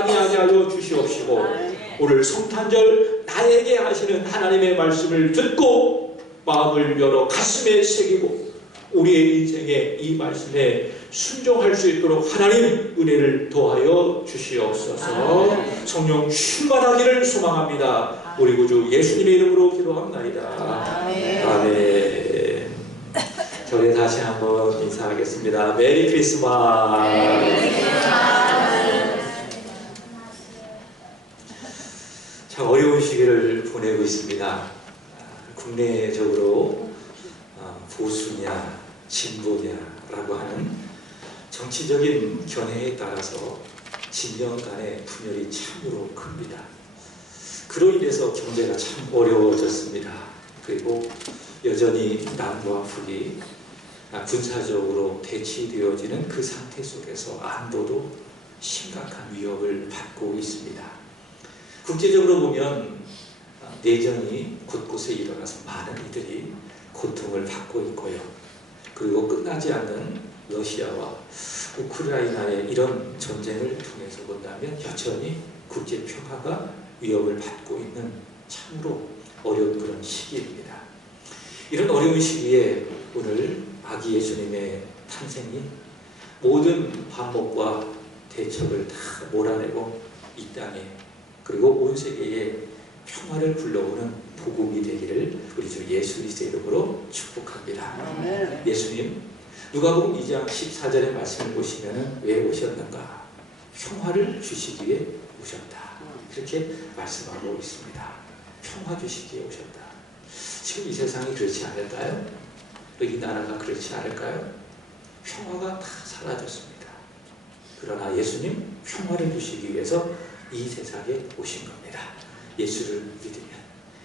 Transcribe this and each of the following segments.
아니하게 하여 주시옵시고 오늘 성탄절 나에게 하시는 하나님의 말씀을 듣고 마음을 열어 가슴에 새기고 우리의 인생에 이 말씀에 순종할 수 있도록 하나님 은혜를 더하여 주시옵소서. 성령 충만하기를 소망합니다. 우리 구주 예수님의 이름으로 기도합나이다. 아멘. 저희 다시 한번 인사하겠습니다. 메리 크리스마스. 참 어려운 시기를 보내고 있습니다. 국내적으로 보수냐 진보냐라고 하는 정치적인 견해에 따라서 진영 간의 분열이 참으로 큽니다. 그로 인해서 경제가 참 어려워졌습니다. 그리고 여전히 남과 북이 군사적으로 대치되어지는 그 상태 속에서 안보도 심각한 위협을 받고 있습니다. 국제적으로 보면 내전이 곳곳에 일어나서 많은 이들이 고통을 받고 있고요. 그리고 끝나지 않는 러시아와 우크라이나의 이런 전쟁을 통해서 본다면 여전히 국제 평화가 위협을 받고 있는 참으로 어려운 그런 시기입니다. 이런 어려운 시기에 오늘 아기 예수님의 탄생이 모든 반목과 대척을 다 몰아내고 이 땅에 그리고 온 세계에 평화를 불러오는 복음이 되기를 우리 주 예수 그리스도의 이름으로 축복합니다. 예수님 누가복음 2장 14절의 말씀을 보시면 왜 오셨는가? 평화를 주시기 위해 오셨다. 이렇게 말씀하고 있습니다. 평화 주시기에 오셨다. 지금 이 세상이 그렇지 않을까요? 또 이 나라가 그렇지 않을까요? 평화가 다 사라졌습니다. 그러나 예수님 평화를 주시기 위해서 이 세상에 오신 겁니다. 예수를 믿으면,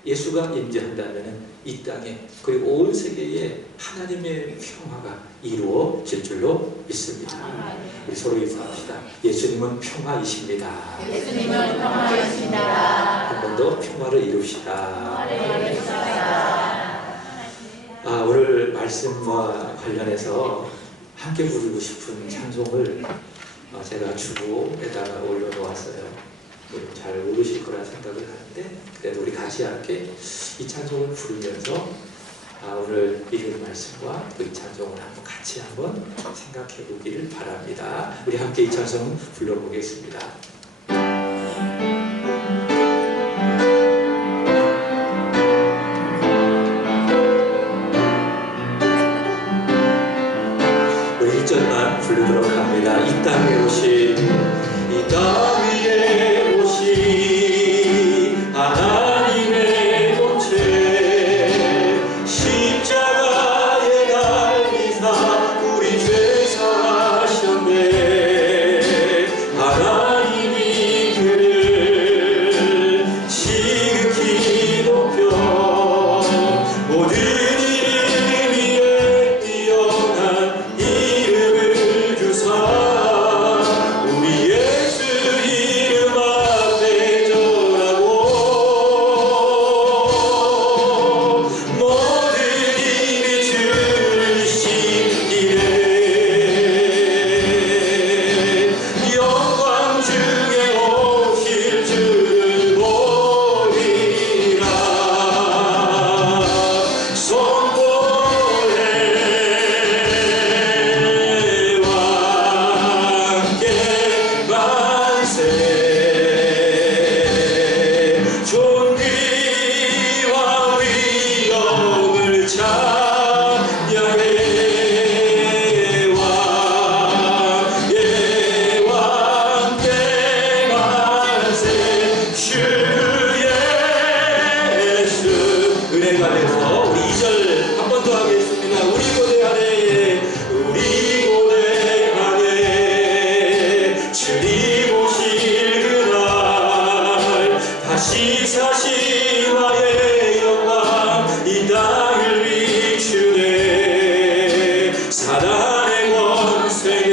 예수가 임재한다면 이 땅에 그리고 온 세계에 하나님의 평화가 이루어질 줄로 믿습니다. 우리 서로 인사합시다. 예수님은 평화이십니다. 예수님은 평화이십니다. 한 번 더 평화를 이룹시다. 오늘 말씀과 관련해서 함께 부르고 싶은 찬송을 제가 주보에다가 올려놓았어요. 잘 모르실 거라 생각을 하는데 그래도 우리 같이 함께 이 찬송을 부르면서 오늘 읽은 말씀과 이 찬송을 한번 같이 한번 생각해 보기를 바랍니다. 우리 함께 이 찬송을 불러보겠습니다. 우리 1절만 부르도록 합니다. 이 땅에 오신 이 땅 위에 오신 하나님의 본체 십자가에 달리사 우리 죄 사하셨네. 하나님이 그를 지극히 높여 모든 이름 위에 뛰어난 이름을 주사 우리 예수 이름 앞에 절하고 모든 힘이 주시기를 영광 중에 오실 줄을 보리라. 선포해 왕께 만세 존귀와 위엄을 찬양해 왕께 만세 주 예수. 은혜가 돼서 우리 2절 한 번 더 하겠습니다. 우리 고대하네 주님 오실 그날 다시 사신화의 영광 이 땅을 비추네. 사단의 권세는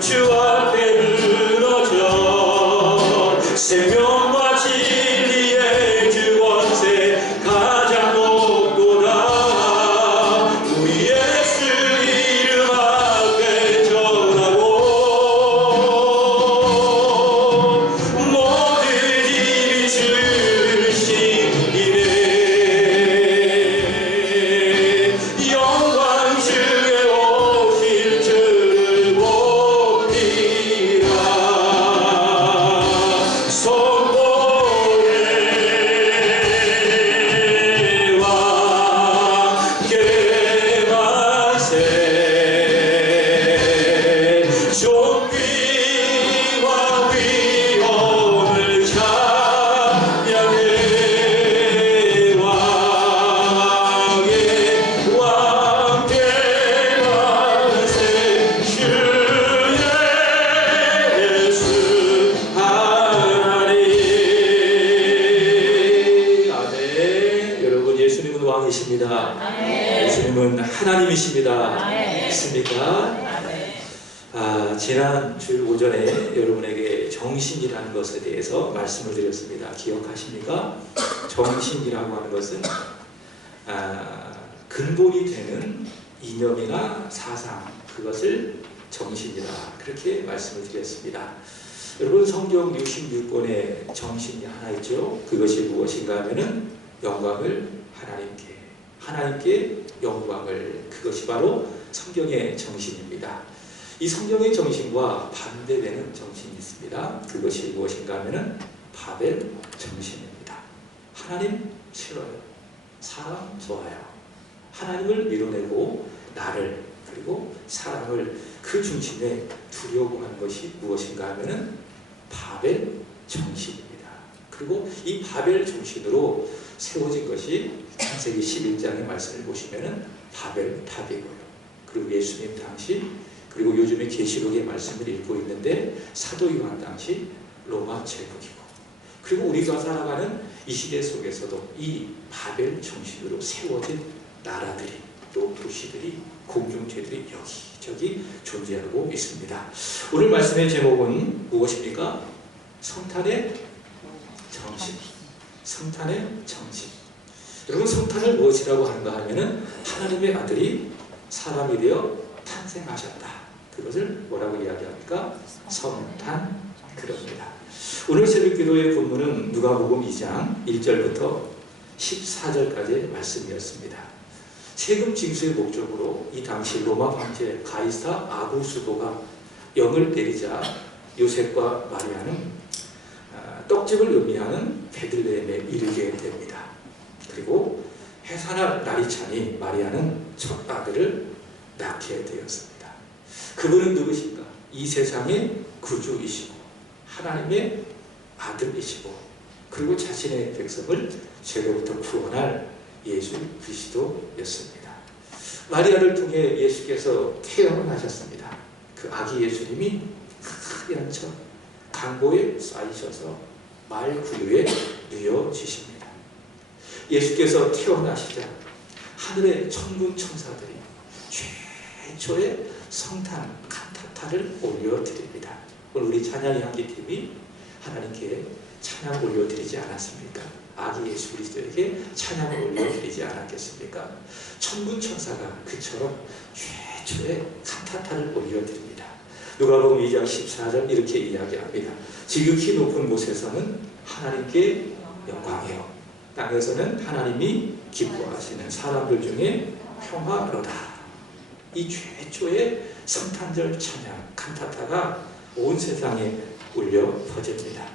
주 앞에 무너져 생명과 진리의 주 권세 가장 높도다. 우리 예수 이름 앞에 절하고 믿습니다. 예수님은 하나님이십니다. 믿습니까? 지난 주일 오전에 여러분에게 정신이라는 것에 대해서 말씀을 드렸습니다. 기억하십니까? 정신이라고 하는 것은 근본이 되는 이념이나 사상, 그것을 정신이라 그렇게 말씀을 드렸습니다. 여러분, 성경 66권에 정신이 하나 있죠. 그것이 무엇인가 하면은 영광을 하나님께 영광을, 그것이 바로 성경의 정신입니다. 이 성경의 정신과 반대되는 정신이 있습니다. 그것이 무엇인가 하면은 바벨 정신입니다. 하나님 싫어요. 사람 좋아요. 하나님을 밀어내고 나를, 그리고 사람을 그 중심에 두려고 하는 것이 무엇인가 하면은 바벨 정신입니다. 그리고 이 바벨 정신으로 세워진 것이 창세기 11장의 말씀을 보시면은 바벨 탑이고요. 그리고 예수님 당시, 그리고 요즘에 계시록의 말씀을 읽고 있는데 사도 요한 당시 로마 제국이고, 그리고 우리가 살아가는 이 시대 속에서도 이 바벨 정신으로 세워진 나라들이, 또 도시들이, 공동체들이 여기저기 존재하고 있습니다. 오늘 말씀의 제목은 무엇입니까? 성탄의 정신. 성탄의 정신. 여러분, 성탄을 무엇이라고 하는가 하면은 하나님의 아들이 사람이 되어 탄생하셨다. 그것을 뭐라고 이야기합니까? 성탄, 그럽니다. 오늘 새벽기도의 본문은 누가복음 2장 1절부터 14절까지의 말씀이었습니다. 세금 징수의 목적으로 이 당시 로마 황제 가이사 아구스도가 영을 내리자 요셉과 마리아는 떡집을 의미하는 베들레헴에 이르게 됩니다. 그리고 해산할 날이 차니 마리아는 첫 아들을 낳게 되었습니다. 그분은 누구신가? 이 세상의 구주이시고 하나님의 아들이시고, 그리고 자신의 백성을 죄로부터 구원할 예수 그리스도였습니다. 마리아를 통해 예수께서 태어나셨습니다. 그 아기 예수님이 하얀 천 강보에 쌓이셔서 말 구유에 누워지십니다. 예수께서 태어나시자 하늘의 천군 천사들이 최초의 성탄 칸타타를 올려드립니다. 오늘 우리 찬양의 향기팀이 하나님께 찬양 올려드리지 않았습니까? 아기 예수 그리스도에게 찬양을 올려드리지 않았겠습니까? 천군 천사가 그처럼 최초의 칸타타를 올려드립니다. 누가복음 2장 14절 이렇게 이야기합니다. 지극히 높은 곳에서는 하나님께 영광이요, 땅에서는 하나님이 기뻐하시는 사람들 중에 평화로다. 이 최초의 성탄절 찬양 칸타타가 온 세상에 울려 퍼집니다.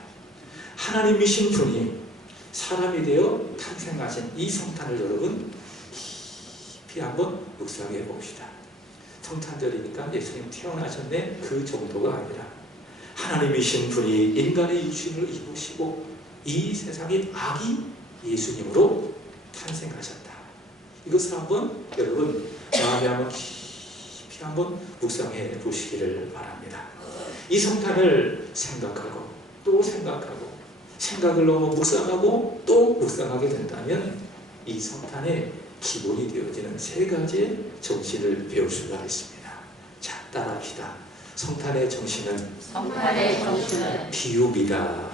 하나님이신 분이 사람이 되어 탄생하신 이 성탄을 여러분 깊이 한번 묵상해 봅시다. 성탄절이니까 예수님 태어나셨네, 그 정도가 아니라 하나님이신 분이 인간의 육신을 입으시고 이 세상의 아기 예수님으로 탄생하셨다. 이것을 한번 여러분 마음에 한번 깊이 한번 묵상해 보시기를 바랍니다. 이 성탄을 생각하고 또 생각하고 생각을 넘어 묵상하고 또 묵상하게 된다면 이 성탄의 기본이 되어지는 세 가지의 정신을 배울 수가 있습니다. 자, 따라합시다. 성탄의 정신은 비움이다.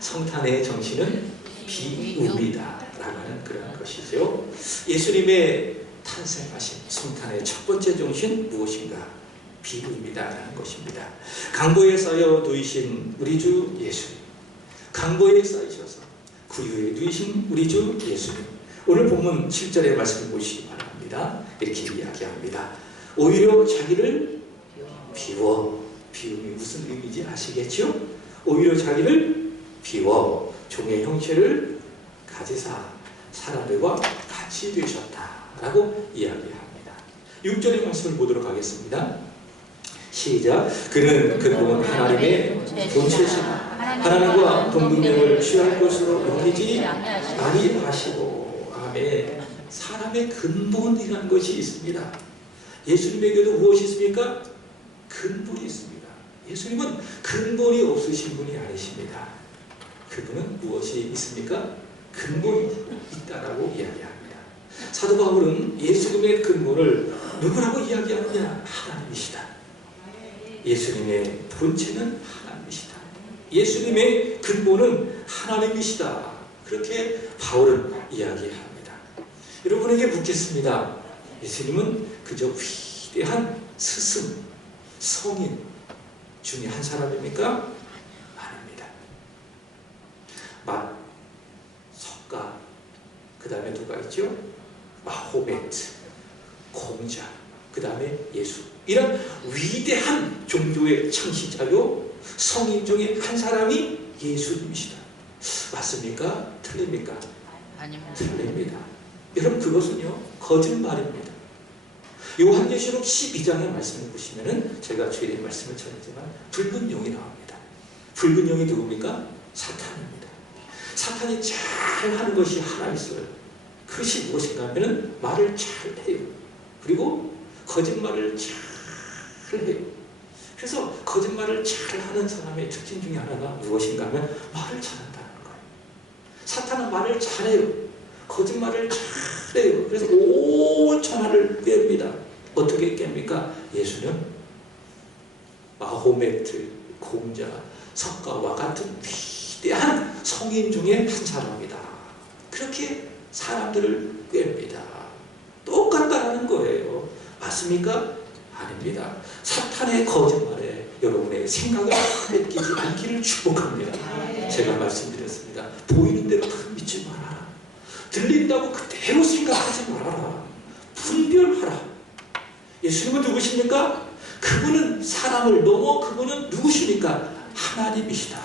성탄의 정신은 비움이다 라고 하는 그런 것이죠. 예수님의 탄생하신 성탄의 첫 번째 정신 무엇인가? 비움이다라는 것입니다. 강보에 쌓여 누이신 우리 주 예수님, 강보에 쌓이셔서 구유에 누이신 우리 주 예수님. 오늘 본문 7절의 말씀을 보시기 바랍니다. 이렇게 이야기합니다. 오히려 자기를 비워, 비움이 무슨 의미인지 아시겠죠? 오히려 자기를 비워 종의 형체를 가지사 사람들과 같이 되셨다라고 이야기합니다. 6절의 말씀을 보도록 하겠습니다. 시작. 그는 근본 하나님의 본체시나 하나님과 동등력을 취할 것으로 여기지 아니하시고. 아멘. 사람의 근본이라는 것이 있습니다. 예수님에게도 무엇이 있습니까? 근본이 있습니다. 예수님은 근본이 없으신 분이 아니십니다. 그분은 무엇이 있습니까? 근본이 있다라고 이야기합니다. 사도 바울은 예수님의 근본을 누구라고 이야기하느냐? 하나님이시다. 예수님의 본체는 하나님이시다. 예수님의 근본은 하나님이시다. 그렇게 바울은 이야기합니다. 여러분에게 묻겠습니다. 예수님은 그저 위대한 스승, 성인 중에 한 사람입니까? 아닙니다. 막, 석가, 그 다음에 누가 있죠? 마호메트, 공자, 그 다음에 예수. 이런 위대한 종교의 창시자요, 성인 중에 한 사람이 예수님이시다. 맞습니까? 틀립니까? 아닙니다. 틀립니다. 여러분, 그것은요, 거짓말입니다. 요한계시록 12장의 말씀을 보시면은 제가 주일에 말씀을 전했지만 붉은 용이 나옵니다. 붉은 용이 누굽니까? 사탄입니다. 사탄이 잘 하는 것이 하나 있어요. 그것이 무엇인가 하면은 말을 잘 해요. 그리고 거짓말을 잘 해요. 그래서 거짓말을 잘 하는 사람의 특징 중에 하나가 무엇인가 하면 말을 잘한다는 거예요. 사탄은 말을 잘해요. 거짓말을 잘해요. 그래서 온 천하를 꿰입니다. 어떻게 깹니까? 예수는 마호메트, 공자, 석가와 같은 위대한 성인 중에 한 사람이다. 그렇게 사람들을 꿰입니다. 똑같다는 거예요. 맞습니까? 아닙니다. 사탄의 거짓말에 여러분의 생각을 뺏기지 않기를 축복합니다. 제가 말씀드렸습니다. 보이는 대로 다 믿지 말아라. 들린다고 그대로 생각하지 말아라. 분별하라. 예수님은 누구십니까? 그분은 사람을 넘어 그분은 누구십니까? 하나님이시다.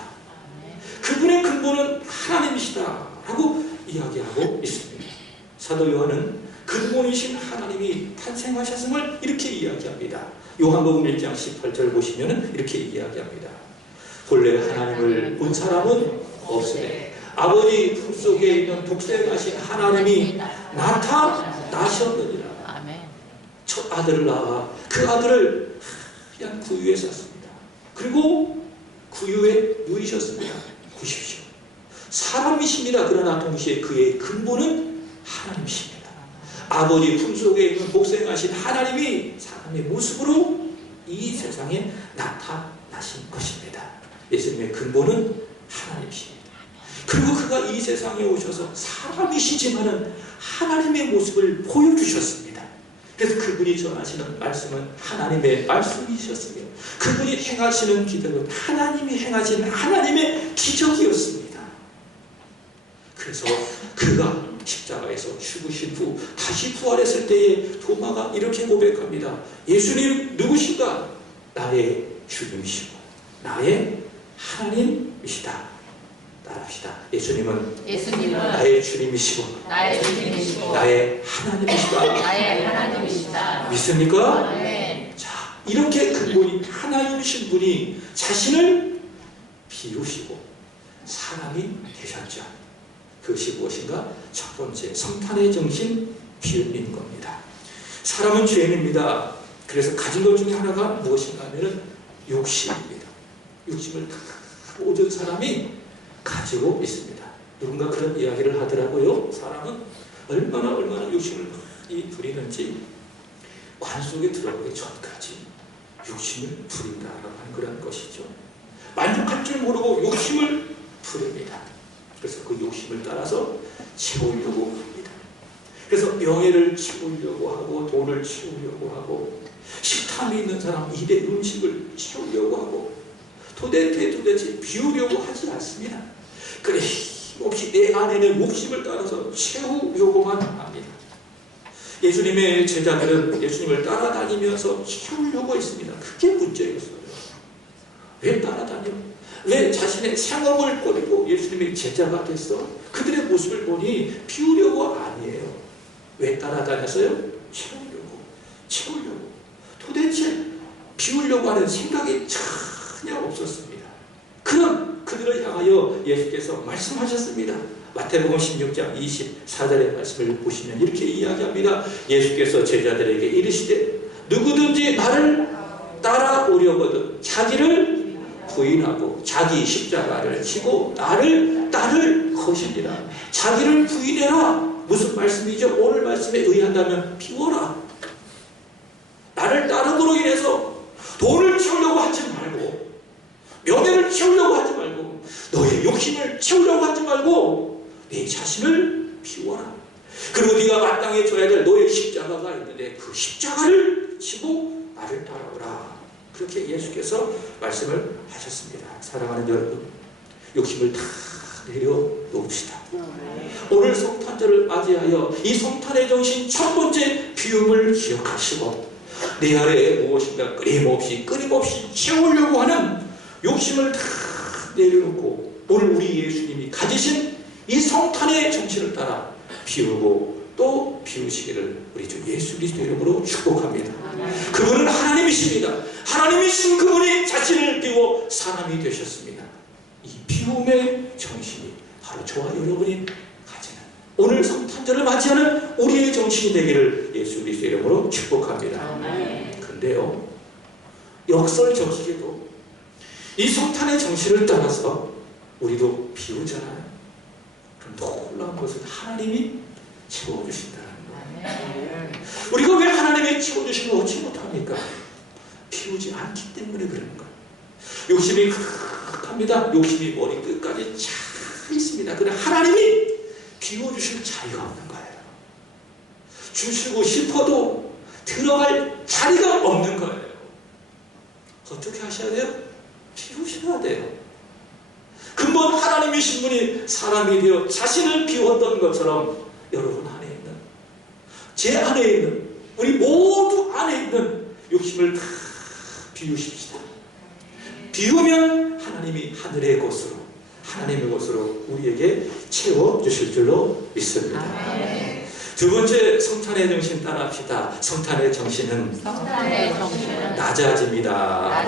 그분의 근본은 하나님이시다 라고 이야기하고 있습니다. 사도 요한은 근본이신 하나님이 탄생하셨음을 이렇게 이야기합니다. 요한복음 1장 18절 보시면 이렇게 이야기합니다. 본래 하나님을 본 사람은 없으되 아버지 품속에 있는 독생하신 하나님이 나타나셨느니라. 첫 아들을 낳아 그 아들을 그냥 구유에 쌌습니다. 그리고 구유에 누이셨습니다. 보십시오. 사람이십니다. 그러나 동시에 그의 근본은 하나님이십니다. 아버지 품속에 있는 복생하신 하나님이 사람의 모습으로 이 세상에 나타나신 것입니다. 예수님의 근본은 하나님이십니다. 그리고 그가 이 세상에 오셔서 사람이시지만은 하나님의 모습을 보여주셨습니다. 그래서 그분이 전하시는 말씀은 하나님의 말씀이셨으며 그분이 행하시는 기적은 하나님이 행하시는 하나님의 기적이었습니다. 그래서 그가 십자가에서 죽으신 후 다시 부활했을 때에 도마가 이렇게 고백합니다. 예수님 누구신가? 나의 주님이시고 나의 하나님이시다. 따라합시다. 예수님은 나의 주님이시고 나의 하나님이시다. 믿습니까? 네. 자, 이렇게 근본이 하나님이신 분이 자신을 비우시고 사람이 되셨죠. 그것이 무엇인가? 첫 번째, 성탄의 정신 비움인 겁니다. 사람은 죄인입니다. 그래서 가진 것 중에 하나가 무엇인가 하면 욕심입니다. 욕심을 모든 사람이 가지고 있습니다. 누군가 그런 이야기를 하더라고요. 사람은 얼마나 욕심을 많이 부리는지 관 속에 들어가기 전까지 욕심을 부린다라고 하는 그런 것이죠. 만족할 줄 모르고 욕심을 부립니다. 그래서 그 욕심을 따라서 채우려고 합니다. 그래서 명예를 채우려고 하고 돈을 채우려고 하고 식탐이 있는 사람 입에 음식을 채우려고 하고 도대체 비우려고 하지 않습니다. 그래 혹시 내 안에는 욕심을 따라서 채우려고만 합니다. 예수님의 제자들은 예수님을 따라다니면서 채우려고 했습니다. 그게 문제였어요. 왜 따라다녀? 왜 자신의 생업을 버리고 예수님의 제자가 됐어? 그들의 모습을 보니 비우려고 아니에요. 왜 따라다녔어요? 채우려고. 도대체 비우려고 하는 생각이 전혀 없었습니다. 그럼 그들을 향하여 예수께서 말씀하셨습니다. 마태복음 16장 24절의 말씀을 보시면 이렇게 이야기합니다. 예수께서 제자들에게 이르시되 누구든지 나를 따라오려거든 자기를 부인하고 자기 십자가를 지고 나를 것입니다. 자기를 부인해라. 무슨 말씀이죠? 오늘 말씀에 의한다면 비워라. 나를 따름으로 인해서 돈을 채우려고 하지 말고, 명예를 채우려고 하지 말고, 너의 욕심을 채우려고 하지 말고 네 자신을 비워라. 그리고 네가 마땅히 줘야 될 너의 십자가가 있는데 그 십자가를 지고 나를 따라오라. 그렇게 예수께서 말씀을 하셨습니다. 사랑하는 여러분, 욕심을 다 내려놓읍시다. 오늘 성탄절을 맞이하여 이 성탄의 정신 첫 번째 비움을 기억하시고 내 아래에 무엇인가 끊임없이 채우려고 하는 욕심을 다 내려놓고 오늘 우리 예수님이 가지신 이 성탄의 정신을 따라 비우고 또 비우시기를 우리 주 예수 그리스도 이름으로 축복합니다. 그분은 하나님이십니다. 하나님이신 그분이 자신을 비워 사람이 되셨습니다. 이 비움의 정신이 바로 저와 여러분이 가지는 오늘 성탄절을 맞이하는 우리의 정신이 되기를 예수 그리스도 이름으로 축복합니다. 그런데요, 역설적이게도 이 성탄의 정신을 따라서 우리도 비우잖아요. 그럼 놀라운 것은 하나님이 채워주신다는 거예요. 우리가 왜 하나님이 채워주시면 얻지 못합니까? 비우지 않기 때문에 그런 거예요. 욕심이 합니다. 욕심이 머리 끝까지 차 있습니다. 그런데 하나님이 비워주실 자리가 없는 거예요. 주시고 싶어도 들어갈 자리가 없는 거예요. 어떻게 하셔야 돼요? 비우셔야 돼요. 근본 하나님이신 분이 사람이 되어 자신을 비웠던 것처럼 여러분 안에 있는, 제 안에 있는, 우리 모두 안에 있는 욕심을 다 비우십시다. 비우면 하나님이 하늘의 곳으로, 하나님의 곳으로 우리에게 채워주실 줄로 믿습니다. 두 번째, 성탄의 정신 따라합시다. 성탄의 정신은 낮아집니다.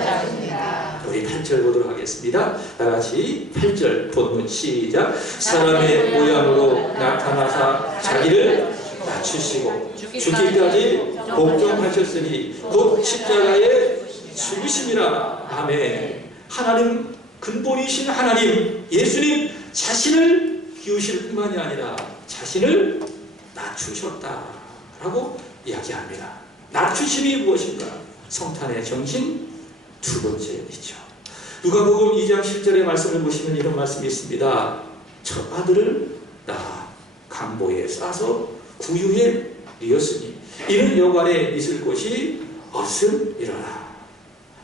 우리 8절 보도록 하겠습니다. 다같이 8절 본문 시작. 사람의 모양으로 나타나사 자기를 낮추시고 죽기까지 복종하셨으니 곧 십자가에 죽으심이라. 아멘. 하나님, 근본이신 하나님 예수님 자신을 비우실 뿐만이 아니라 자신을 낮추셨다라고 이야기합니다. 낮추심이 무엇인가? 성탄의 정신 두 번째이죠. 누가복음 2장 10절의 말씀을 보시면 이런 말씀이 있습니다. 첫 아들을 낳아 강보에 싸서 구유에 뉘었으니 이는 여관에 있을 곳이 없음이로라.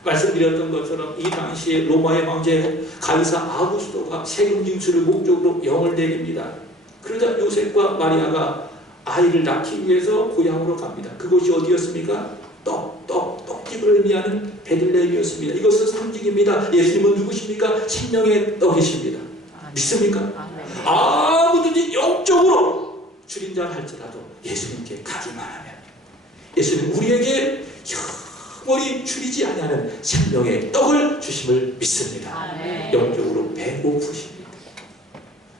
말씀드렸던 것처럼 이 당시에 로마의 황제 가이사 아구스토가 세금 징수를 목적으로 영을 내립니다. 그러자 요셉과 마리아가 아이를 낳기 위해서 고향으로 갑니다. 그곳이 어디였습니까? 떡집을 의미하는 베들레헴이었습니다. 이것은 상징입니다. 예수님은 누구십니까? 생명의 떡이십니다. 믿습니까? 아무든지 영적으로 줄인다 할지라도 예수님께 가기만 하면 예수님 우리에게 영원히 줄이지 아니하는 생명의 떡을 주심을 믿습니다. 영적으로 배고프십니다.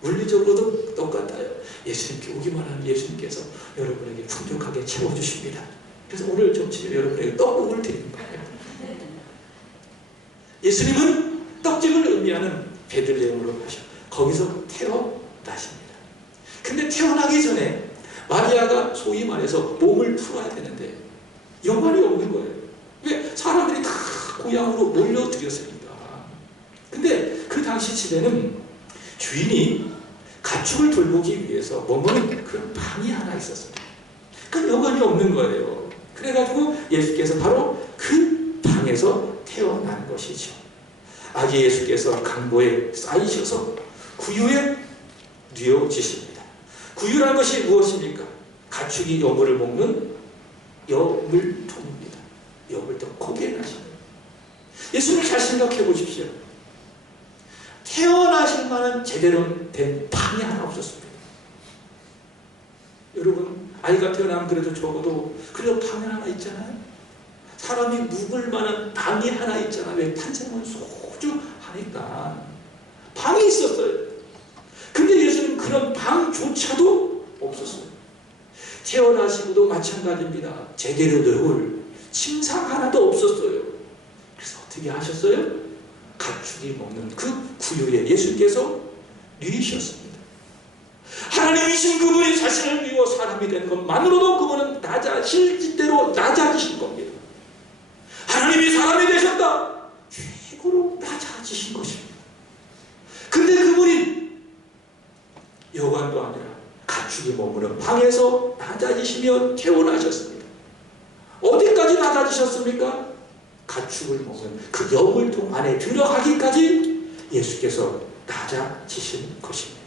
물리적으로도 똑같아요. 예수님께 오기만 하면 예수님께서 여러분에게 풍족하게 채워주십니다. 그래서 오늘 점심에 여러분에게 떡국을 드리는 거예요. 예수님은 떡집을 의미하는 베들레헴으로 가셔. 거기서 태어나십니다. 근데 태어나기 전에 마리아가 소위 말해서 몸을 풀어야 되는데 여관이 없는 거예요. 왜? 사람들이 다 고향으로 몰려들였으니까. 근데 그 당시 집에는 주인이 가축을 돌보기 위해서 머무는 그런 방이 하나 있었습니다. 그 여관이 없는 거예요. 그래가지고 예수께서 바로 그 방에서 태어난 것이죠. 아기 예수께서 강보에 쌓이셔서 구유에 뉘어지십니다. 구유란 것이 무엇입니까? 가축이 여물을 먹는 여물통입니다. 여물통, 거기에 나시는 예수님 잘 생각해 보십시오. 태어나실 만한 제대로 된 방이 하나 없었습니다. 여러분, 아이가 태어나면 그래도 적어도 그래도 방이 하나 있잖아요. 사람이 묵을 만한 방이 하나 있잖아요. 왜? 탄생은 소중하니까 방이 있었어요. 근데 예수는 그런 방조차도 없었어요. 태어나시고도 마찬가지입니다. 제대로 넣을 침상 하나도 없었어요. 그래서 어떻게 하셨어요? 가축이 먹는 그 구유에 예수께서 누이셨습니다. 하나님이신 그분이 자신을 비워 사람이 된 것만으로도 그분은 실제로 낮아지신 겁니다. 하나님이 사람이 되셨다. 최고로 낮아지신 것입니다. 근데 그분이 여관도 아니라 가축이 머무는 방에서 낮아지시며 태어나셨습니다. 어디까지 낮아지셨습니까? 가축을 먹는 그 여물통 안에 들어가기까지 예수께서 낮아지신 것입니다.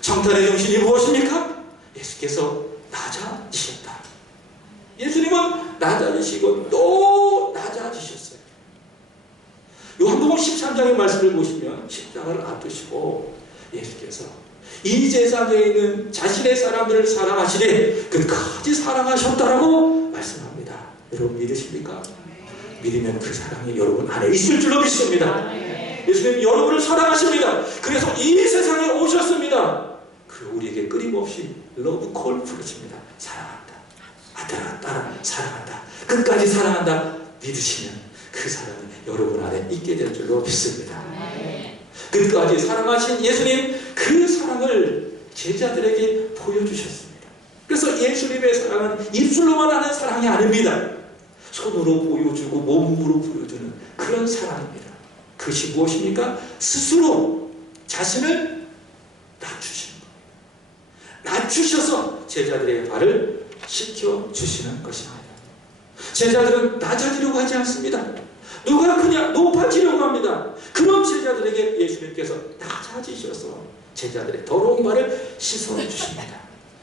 성탄의 정신이 무엇입니까? 예수께서 낮아지셨다. 예수님은 낮아지시고 또 낮아지셨어요. 요한복음 13장의 말씀을 보시면 십자가를 앞두시고 예수께서 이 세상에 있는 자신의 사람들을 사랑하시되 끝까지 사랑하셨다라고 말씀합니다. 여러분 믿으십니까? 믿으면 그 사랑이 여러분 안에 있을 줄로 믿습니다. 예수님 여러분을 사랑하십니다. 그래서 이 세상에 오셨습니다. 그리고 우리에게 끊임없이 러브콜 부르십니다. 사랑한다. 아들아 딸아 사랑한다. 끝까지 사랑한다. 믿으시면 그 사랑이 여러분 안에 있게 될 줄로 믿습니다. 끝까지 사랑하신 예수님 그 사랑을 제자들에게 보여주셨습니다. 그래서 예수님의 사랑은 입술로만 하는 사랑이 아닙니다. 손으로 보여주고 몸으로 보여주는 그런 사랑입니다. 그것이 무엇입니까? 스스로 자신을 낮추시는 겁니다. 낮추셔서 제자들의 발을 씻겨주시는 것입니다. 제자들은 낮아지려고 하지 않습니다. 누가 그냥 높아지려고 합니다. 그런 제자들에게 예수님께서 낮아지셔서 제자들의 더러운 발을 씻어주십니다.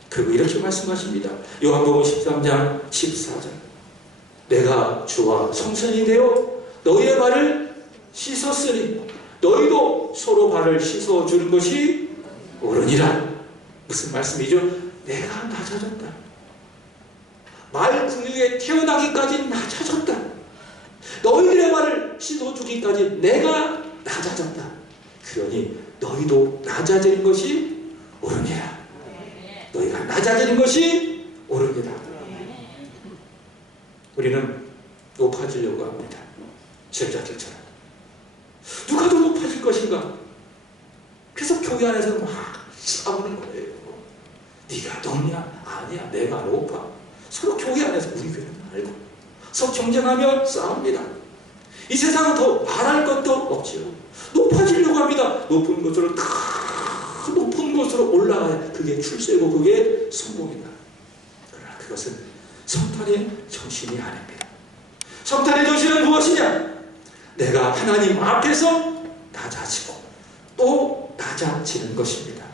그리고 이렇게 말씀하십니다. 요한복음 13장 14절 내가 주와 성전이 되어 너희의 발을 씻었으니 너희도 서로 발을 씻어주는 것이 옳으니라. 무슨 말씀이죠? 내가 낮아졌다. 말 구유에 태어나기까지 낮아졌다. 너희들의 발을 씻어주기까지 내가 낮아졌다. 그러니 너희도 낮아지는 것이 옳으니라. 너희가 낮아지는 것이 옳으니라. 우리는 높아지려고 합니다. 제자들처럼. 누가 더 높아질 것인가? 그래서 교회 안에서 막 싸우는 거예요. 네가 높냐? 아니야. 내가 높아. 서로 교회 안에서 우리 교회는 알고 서로 경쟁하며 싸웁니다. 이 세상은 더 말할 것도 없지요. 높아지려고 합니다. 높은 곳으로 더 높은 곳으로 올라가야 그게 출세고 그게 성공이다. 그러나 그것은 성탄의 정신이 아닙니다. 성탄의 정신은 무엇이냐? 내가 하나님 앞에서 낮아지고 또 낮아지는 것입니다.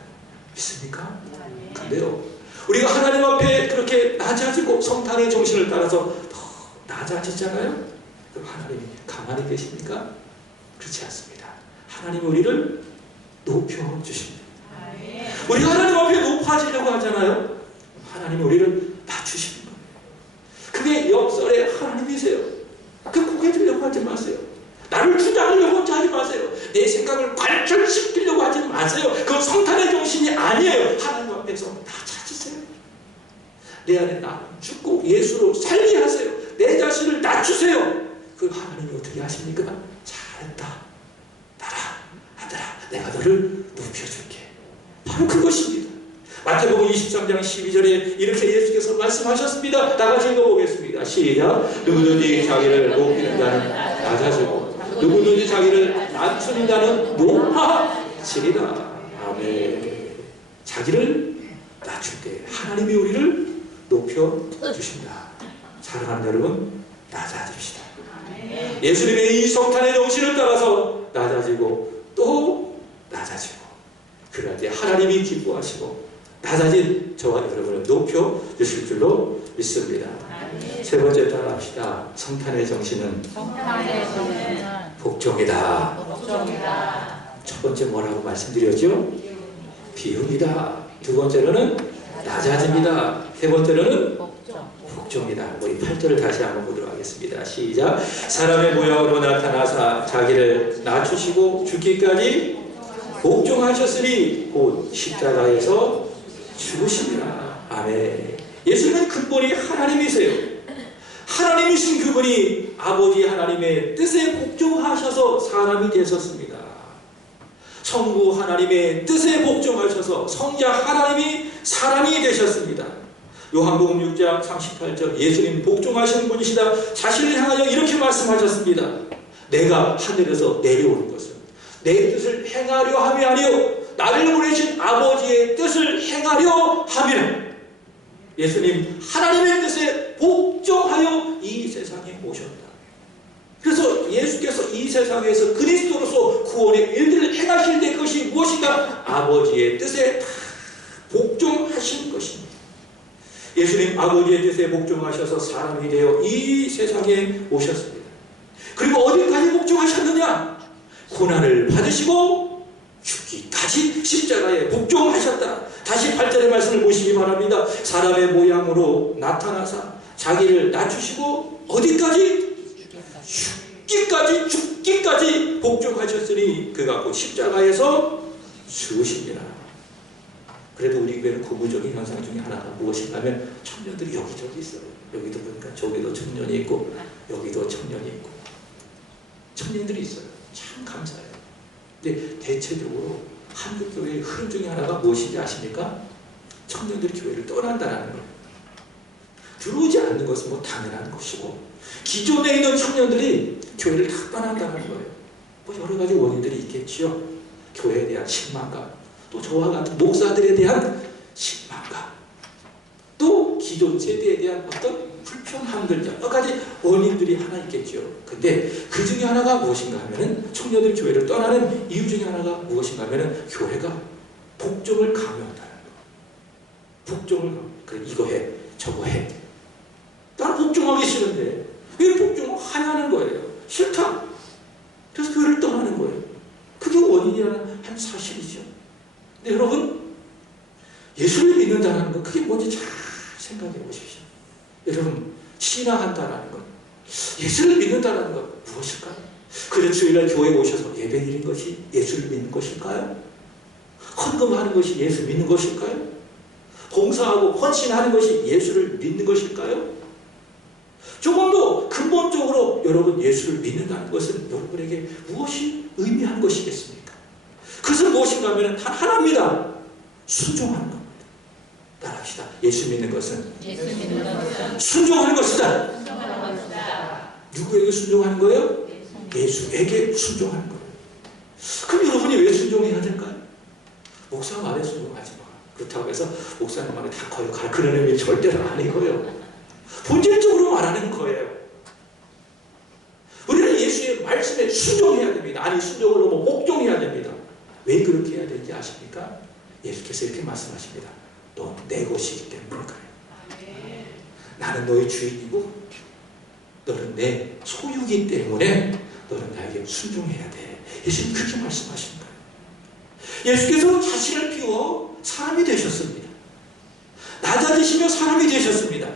믿습니까? 근데요, 우리가 하나님 앞에 그렇게 낮아지고 성탄의 정신을 따라서 더 낮아지잖아요? 그럼 하나님이 가만히 계십니까? 그렇지 않습니다. 하나님이 우리를 높여주십니다. 우리가 하나님 앞에 높아지려고 하잖아요? 하나님이 우리를 낮추시는 겁니다. 그게 역설의 하나님이세요. 그 고개 들려고 하지 마세요. 나를 주장하려고 하지 마세요. 내 생각을 관철시키려고 하지 마세요. 그건 성탄의 정신이 아니에요. 하나님 앞에서 낮아지세요. 내 안에 나 죽고 예수로 살게 하세요. 내 자신을 낮추세요. 그 하나님이 어떻게 하십니까? 잘했다. 아들아, 내가 너를 높여줄게. 바로 그것입니다. 마태복음 23장 12절에 이렇게 예수께서 말씀하셨습니다. 다 같이 읽어보겠습니다. 시작. 누구든지 자기를 높이는 자는 낮아지고 누구든지 자기를 낮추는 자는 높아지리라. 아멘. 자기를 낮출 때 하나님이 우리를 높여주신다. 사랑하는 여러분, 낮아집시다. 예수님의 이 성탄의 정신을 따라서 낮아지고 또 낮아지고 그럴 때 하나님이 기뻐하시고 낮아진 저와 여러분을 높여주실 줄로 믿습니다. 세 번째 따라합시다. 성탄의 정신은 복종이다. 첫 번째 뭐라고 말씀드렸죠? 비움이다. 두 번째로는 낮아집니다. 세 번째로는 복종이다. 우리 8절을 다시 한번 보도록 하겠습니다. 시작. 사람의 모양으로 나타나사 자기를 낮추시고 죽기까지 복종하셨으니 곧 십자가에서 죽으시리라. 아멘. 예수님은 근본이 하나님이세요. 하나님이신 그분이 아버지 하나님의 뜻에 복종하셔서 사람이 되셨습니다. 성부 하나님의 뜻에 복종하셔서 성자 하나님이 사람이 되셨습니다. 요한복음 6장 38절 예수님 복종하시는 분이시다 자신을 향하여 이렇게 말씀하셨습니다. 내가 하늘에서 내려오는 것은 내 뜻을 행하려 함이 아니요 나를 보내신 아버지의 뜻을 행하려 함이라. 예수님 하나님의 뜻에 복종하여 이 세상에 오셨다. 그래서 예수께서 이 세상에서 그리스도로서 구원의 일들을 행하실 때 그것이 무엇인가? 아버지의 뜻에 다 복종하신 것입니다. 예수님 아버지의 뜻에 복종하셔서 사람이 되어 이 세상에 오셨습니다. 그리고 어디까지 복종하셨느냐? 고난을 받으시고 죽기까지 십자가에 복종하셨다. 다시 8절의 말씀을 보시기 바랍니다. 사람의 모양으로 나타나사 자기를 낮추시고 어디까지? 죽기까지 복종하셨으니 그가 곧 십자가에서 죽으십니다. 그래도 우리 교회는 고무적인 현상 중에 하나가 무엇인가 하면 청년들이 여기저기 있어요. 여기도 보니까 저기도 청년이 있고 여기도 청년이 있고 청년들이 있어요. 참 감사해요. 근데 대체적으로 한국 교회의 흐름 중에 하나가 무엇인지 아십니까? 청년들이 교회를 떠난다는 거예요. 들어오지 않는 것은 뭐 당연한 것이고 기존에 있는 청년들이 교회를 다 떠난다는 거예요. 뭐 여러 가지 원인들이 있겠지요. 교회에 대한 실망감, 또 저와 같은 목사들에 대한 실망감, 또 기존 세대에 대한 어떤 불편함들, 여러 가지 원인들이 하나 있겠죠. 근데 그 중에 하나가 무엇인가 하면은 청년들 교회를 떠나는 이유 중에 하나가 무엇인가 하면은 교회가 복종을 강요한다는 거. 복종을 그래 이거 해, 저거 해. 나는 복종하기 싫은데 왜 복종을 하냐는 거예요. 싫다. 그래서 교회를 떠나는 거예요. 그게 원인이라는 한 사실이죠. 근데 여러분 예수를 믿는다는 건 그게 뭔지 잘 생각해 보십시오. 여러분 신앙한다라는 것, 예수를 믿는다는 것 무엇일까요? 그래서 주일날 교회에 오셔서 예배드리는 것이 예수를 믿는 것일까요? 헌금하는 것이 예수 믿는 것일까요? 봉사하고 헌신하는 것이 예수를 믿는 것일까요? 조금 더 근본적으로 여러분 예수를 믿는다는 것은 여러분에게 무엇이 의미하는 것이겠습니까? 그것은 무엇인가 하면 단 하나입니다. 순종하는 겁니다. 따라합시다. 예수 믿는 것은 순종하는 것이다. 누구에게 순종하는 거예요? 예수에게 순종하는 거예요. 그럼 여러분이 왜 순종해야 될까요? 목사 말에 순종하지 마. 그렇다고 해서 목사님 말에 다 거역하라 그런 의미 절대로 아니고요. 본질적으로 말하는 거예요. 우리는 예수의 말씀에 순종해야 됩니다. 아니 순종을 너무 복종해야 됩니다. 왜 그렇게 해야 되는지 아십니까? 예수께서 이렇게 말씀하십니다. 너 내 것이기 때문에 그래. 나는 너의 주인이고 너는 내 소유이기 때문에 너는 나에게 순종해야 돼. 예수님 그렇게 말씀하신 거예요. 예수께서 자신을 비워 사람이 되셨습니다. 낮아지시며 사람이 되셨습니다.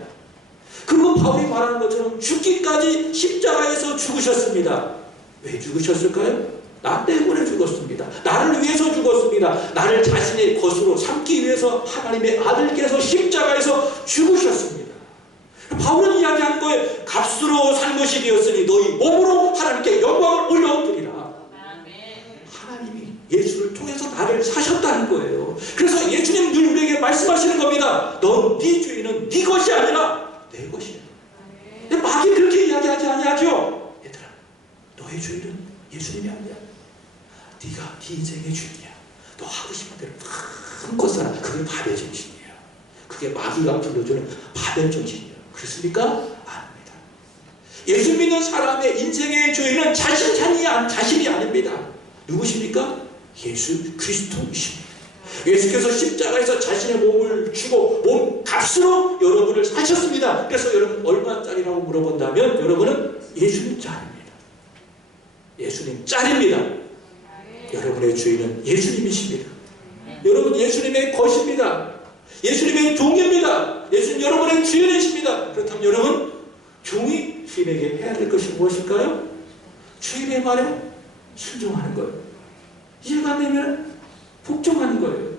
그리고 바울이 말하는 것처럼 죽기까지 십자가에서 죽으셨습니다. 왜 죽으셨을까요? 나 때문에 죽었습니다. 나를 위해서 죽었습니다. 나를 자신의 것으로 삼기 위해서 하나님의 아들께서 십자가에서 죽으셨습니다. 바울은 이야기한 거에 값으로 산 것이 되었으니 너희 몸으로 하나님께 영광을 올려드리라. 하나님이 예수를 통해서 나를 사셨다는 거예요. 그래서 예수님 늘 우리에게 말씀하시는 겁니다. 넌 네 주인은 네 것이 아니라 내 것이야. 근데 마귀 그렇게 이야기하지 아니하죠. 얘들아, 너의 주인은 예수님이 아니야. 네가 네 인생의 주인이야. 너 하고 싶은 대로 마음껏 살아. 그게 바벨 정신이에요. 그게 마귀가 불러주는 바벨 정신이에요. 그렇습니까? 아닙니다. 예수 믿는 사람의 인생의 주인은 자신이 아닙니다. 누구십니까? 예수 그리스도이십니다. 예수께서 십자가에서 자신의 몸을 주고 몸 값으로 여러분을 사셨습니다. 그래서 여러분 얼마짜리라고 물어본다면 여러분은 예수님 짤입니다. 예수님 짤입니다. 여러분의 주인은 예수님이십니다. 여러분 예수님의 것입니다. 예수님의 종입니다. 예수님 여러분의 주인이십니다. 그렇다면 여러분 종이 주인에게 해야 될 것이 무엇일까요? 주인의 말에 순종하는 거예요. 이해가 안 되면 복종하는 거예요.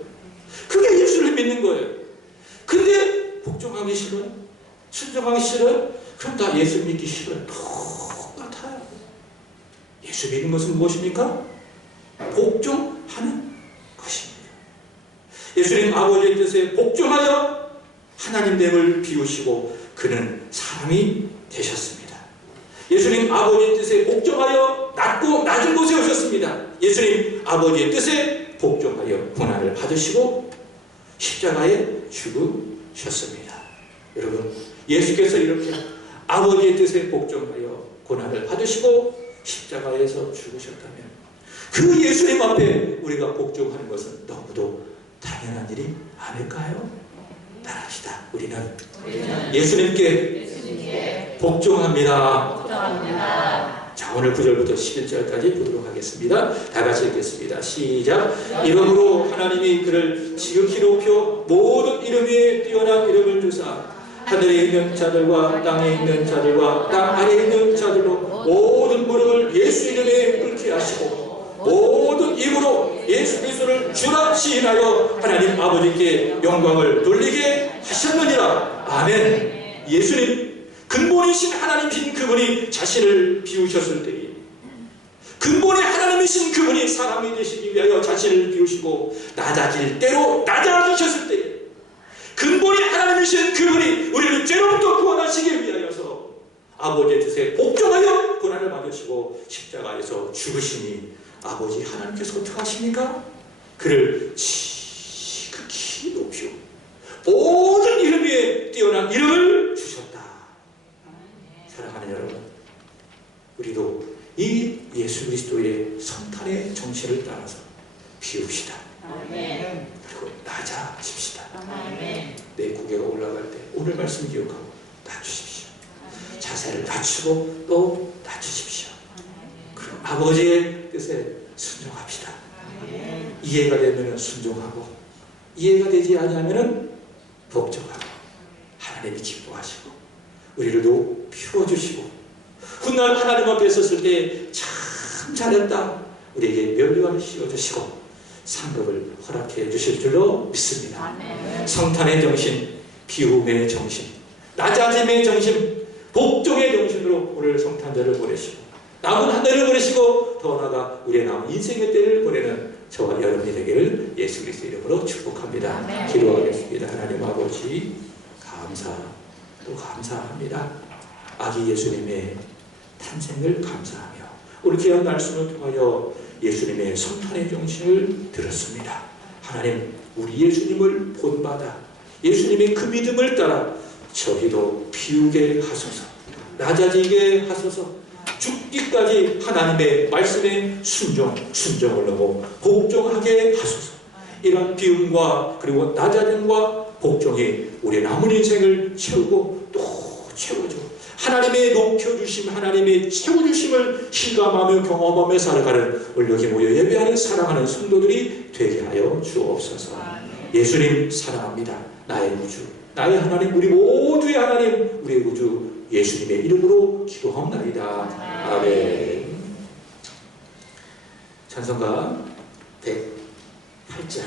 그게 예수를 믿는 거예요. 근데 복종하기 싫어요? 순종하기 싫어요? 그럼 다 예수 믿기 싫어요. 똑같아요. 예수 믿는 것은 무엇입니까? 복종하는 것입니다. 예수님 아버지의 뜻에 복종하여 하나님 됨을 비우시고 그는 사람이 되셨습니다. 예수님 아버지의 뜻에 복종하여 낮고 낮은 곳에 오셨습니다. 예수님 아버지의 뜻에 복종하여 고난을 받으시고 십자가에 죽으셨습니다. 여러분, 예수께서 이렇게 아버지의 뜻에 복종하여 고난을 받으시고 십자가에서 죽으셨다면 그 예수님 앞에 우리가 복종하는 것은 너무도 당연한 일이 아닐까요? 따라합시다. 우리는 예수님께 복종합니다. 자, 오늘 9절부터 11절까지 보도록 하겠습니다. 다 같이 읽겠습니다. 시작. 이러므로 하나님이 그를 지극히 높여 모든 이름 위에 뛰어난 이름을 주사 하늘에 있는 자들과 땅에 있는 자들과 땅 아래에 있는 자들로 모든 무릎을 예수 이름에 꿇게 하시고 모든 입으로 예수 그리스도를 주라 시인하여 하나님 아버지께 영광을 돌리게 하셨느니라. 아멘. 예수님, 근본이신 하나님이신 그분이 자신을 비우셨을 때에, 근본의 하나님이신 그분이 사람이 되시기 위하여 자신을 비우시고 낮아질 대로 낮아지셨을 때에, 근본의 하나님이신 그분이 우리를 죄로부터 구원하시기 위하여서 아버지의 뜻에 복종하여 고난을 받으시고 십자가에서 죽으시니 아버지 하나님께서 어떻게 하십니까? 그를 지극히 높여 모든 이름 위에 뛰어난 이름을 주셨다. 사랑하는 여러분, 우리도 이 예수 그리스도의 성탄의 정신을 따라서 비웁시다. 그리고 낮아집시다. 내 고개가 올라갈 때 오늘 말씀 기억하고 낮추십시오. 자세를 낮추고 또 낮추십시오. 그럼 아버지의 뜻에 순종합시다. 이해가 되면 순종하고, 이해가 되지 아니하면 복종하고, 하나님이 기뻐하시고 우리를도 피워주시고 훗날 하나님 앞에 섰을 때 참 잘했다 우리에게 면류관을 씌워주시고 상급을 허락해 주실 줄로 믿습니다. 성탄의 정신, 비움의 정신, 낮아짐의 정신, 복종의 정신으로 오늘 성탄절을 보내시고 남은 한 달을 보내시고 더 나아가 우리의 남은 인생의 때를 보내는 저와 여러분이 되기를 예수 그리스도 이름으로 축복합니다. 기도하겠습니다. 하나님 아버지, 또 감사합니다. 아기 예수님의 탄생을 감사하며 오늘 귀한 말씀을 통하여 예수님의 성탄의 정신을 들었습니다. 하나님, 우리 예수님을 본받아 예수님의 그 믿음을 따라 저희도 비우게 하소서, 낮아지게 하소서, 죽기까지 하나님의 말씀에 순종을 하고 복종하게 하소서. 이런 비움과 그리고 낮아짐과 복종이 우리의 남은 인생을 채우고 또 채워줘 하나님의 높여주심, 하나님의 채워주심을 실감하며 경험하며 살아가는 오늘 여기 모여 예배하는 사랑하는 성도들이 되게 하여 주옵소서. 예수님 사랑합니다. 나의 우주, 나의 하나님, 우리 모두의 하나님, 우리의 우주 예수님의 이름으로 기도하옵나이다. 아멘. 찬송가 108장